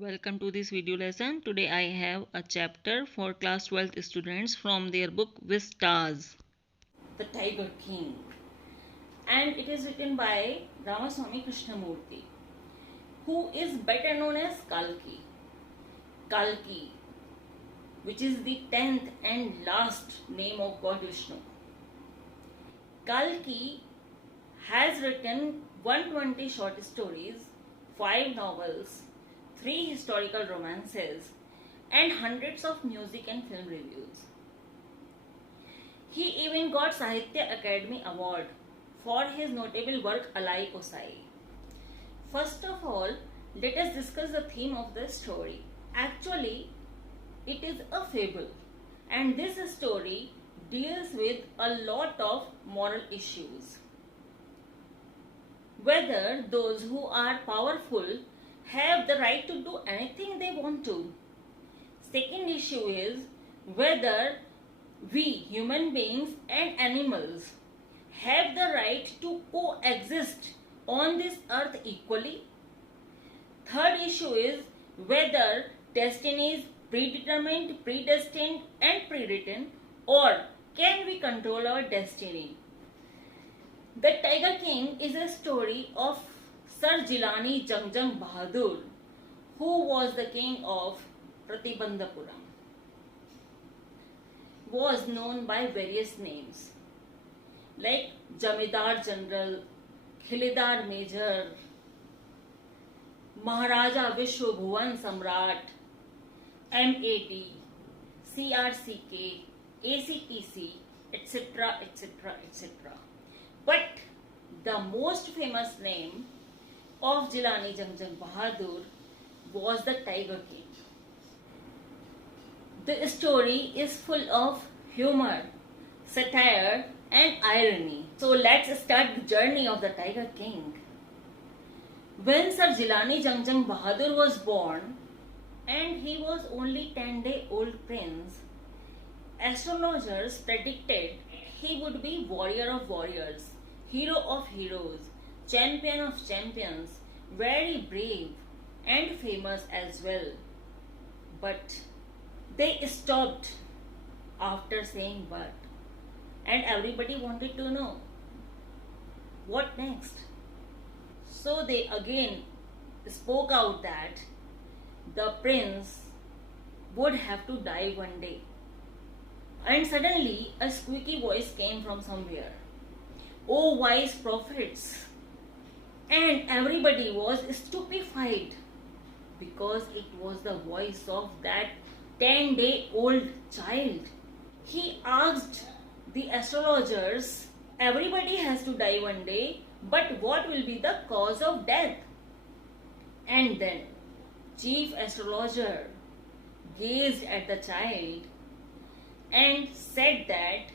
Welcome to this video lesson. Today I have a chapter for class 12th students from their book With Stars. The Tiger King, and it is written by Ramaswamy Krishnamurti, who is better known as Kalki. Kalki, which is the 10th and last name of God Vishnu. Kalki has written 120 short stories, 5 novels, 3 historical romances, and hundreds of music and film reviews. He even got Sahitya Academy Award for his notable work Alai Osai. First of all, let us discuss the theme of the story. Actually, it is a fable, and this story deals with a lot of moral issues. Whether those who are powerful have the right to do anything they want to. Second issue is whether we human beings and animals have the right to coexist on this earth equally. Third issue is whether destiny is predetermined, predestined and prewritten, or can we control our destiny. The Tiger King is a story of Sir Jilani Jangjang Bahadur, who was the king of Pratibandhapuram. Was known by various names like Jamidar General, Khilidar Major, Maharaja Vishwa Bhuvan Samrat, MAT, CRCK, ACTC, etc., etc., etc. But the most famous name of Jilani Jangjang Bahadur was the Tiger King. The story is full of humor, satire and irony. So let's start the journey of the Tiger King. When Sir Jilani Jangjang Bahadur was born and he was only 10-day-old prince, astrologers predicted he would be warrior of warriors, hero of heroes, champion of champions, very brave and famous as well. But they stopped after saying but, and everybody wanted to know what next. So they again spoke out that the prince would have to die one day. And suddenly a squeaky voice came from somewhere. "O wise prophets!" And everybody was stupefied because it was the voice of that 10-day-old child. He asked the astrologers, everybody has to die one day, but what will be the cause of death? And then chief astrologer gazed at the child and said that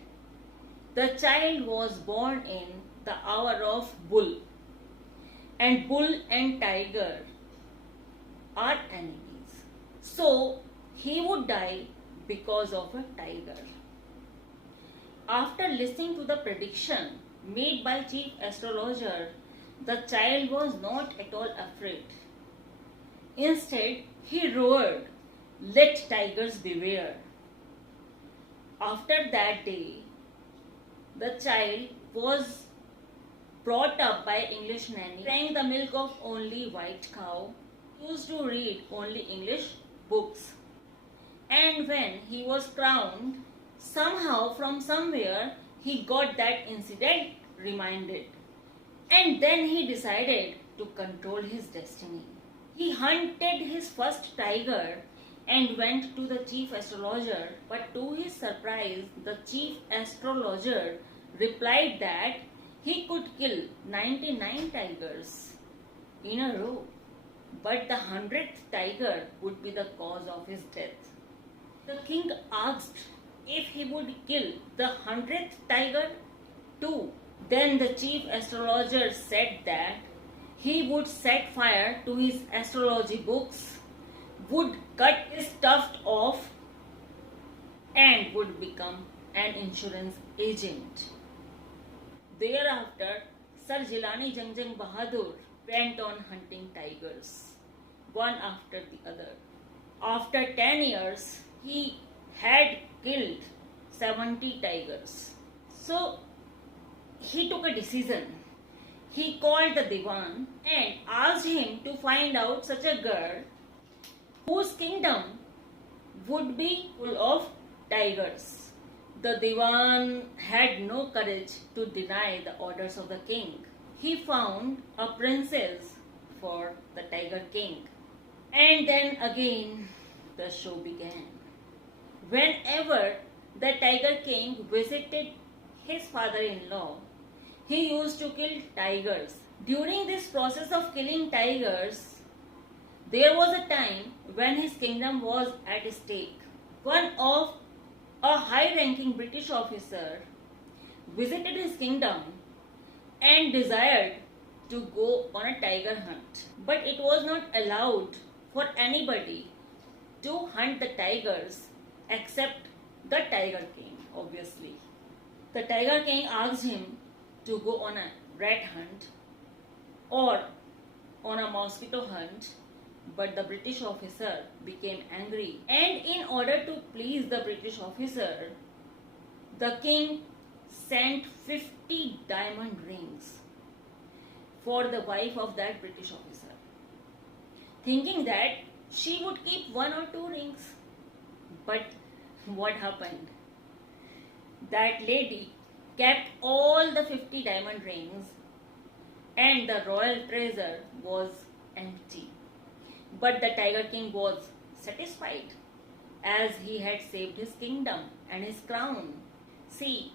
the child was born in the hour of bull, and bull and tiger are enemies. So he would die because of a tiger. After listening to the prediction made by chief astrologer, the child was not at all afraid. Instead, he roared, "Let tigers beware." After that day, the child was brought up by English nanny, drank the milk of only white cow, used to read only English books. And when he was crowned, somehow from somewhere he got that incident reminded. And then he decided to control his destiny. He hunted his first tiger and went to the chief astrologer, but to his surprise, the chief astrologer replied that he could kill 99 tigers in a row, but the 100th tiger would be the cause of his death. The king asked if he would kill the 100th tiger too. Then the chief astrologer said that he would set fire to his astrology books, would cut his tuft off, and would become an insurance agent. Thereafter, Sir Jilani Jangjang Bahadur went on hunting tigers. one after the other. After 10 years, he had killed 70 tigers. So he took a decision. He called the Diwan and asked him to find out such a girl whose kingdom would be full of tigers. The Diwan had no courage to deny the orders of the king. He found a princess for the Tiger King. And then again the show began. Whenever the Tiger King visited his father-in-law, he used to kill tigers. During this process of killing tigers, there was a time when his kingdom was at stake. One of a high-ranking British officer visited his kingdom and desired to go on a tiger hunt. But it was not allowed for anybody to hunt the tigers except the Tiger King, obviously. The Tiger King asked him to go on a rat hunt or on a mosquito hunt, but the British officer became angry. And in order to please the British officer, the king sent 50 diamond rings for the wife of that British officer, thinking that she would keep one or two rings. But what happened? That lady kept all the 50 diamond rings and the royal treasure was empty. But the Tiger King was satisfied as he had saved his kingdom and his crown. See,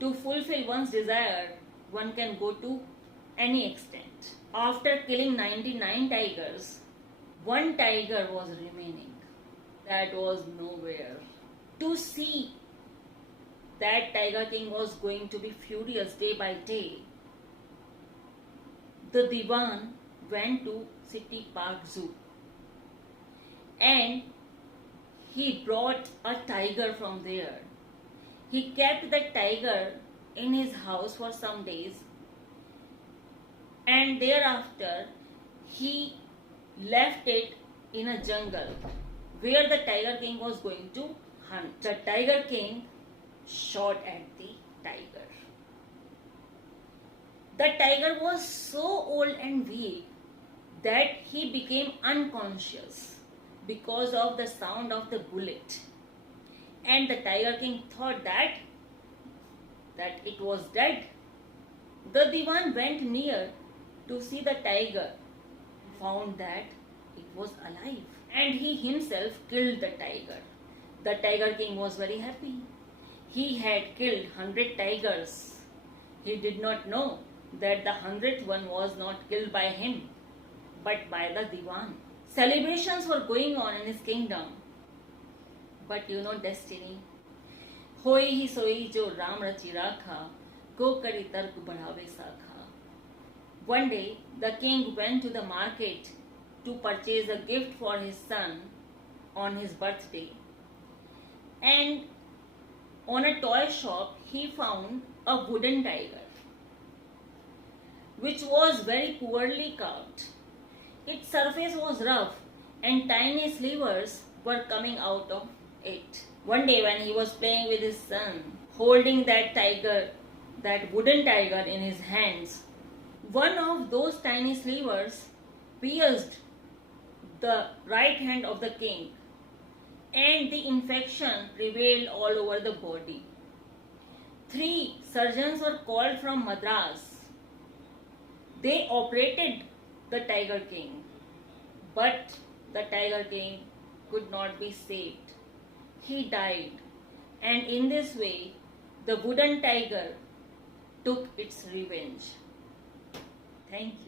to fulfill one's desire, one can go to any extent. After killing 99 tigers, one tiger was remaining. That was nowhere. To see that Tiger King was going to be furious day by day, the Diwan went to City Park Zoo and he brought a tiger from there. He kept the tiger in his house for some days and thereafter he left it in a jungle where the Tiger King was going to hunt. The Tiger King shot at the tiger. The tiger was so old and weak that he became unconscious because of the sound of the bullet. And the Tiger King thought that it was dead. The Diwan went near to see the tiger and found that it was alive. And he himself killed the tiger. The Tiger King was very happy. He had killed 100 tigers. He did not know that the 100th one was not killed by him, but by the Diwan. Celebrations were going on in his kingdom. But you know destiny. होई ही सोई जो राम रचि राखा, को करी तर्क बढ़ावे साखा. One day, the king went to the market to purchase a gift for his son on his birthday. And on a toy shop, he found a wooden tiger, which was very poorly carved. Its surface was rough and tiny slivers were coming out of it. One day when he was playing with his son, holding that tiger, that wooden tiger in his hands, one of those tiny slivers pierced the right hand of the king and the infection prevailed all over the body. 3 surgeons were called from Madras. They operated the Tiger King, but the Tiger King could not be saved. He died, and in this way, the wooden tiger took its revenge. Thank you.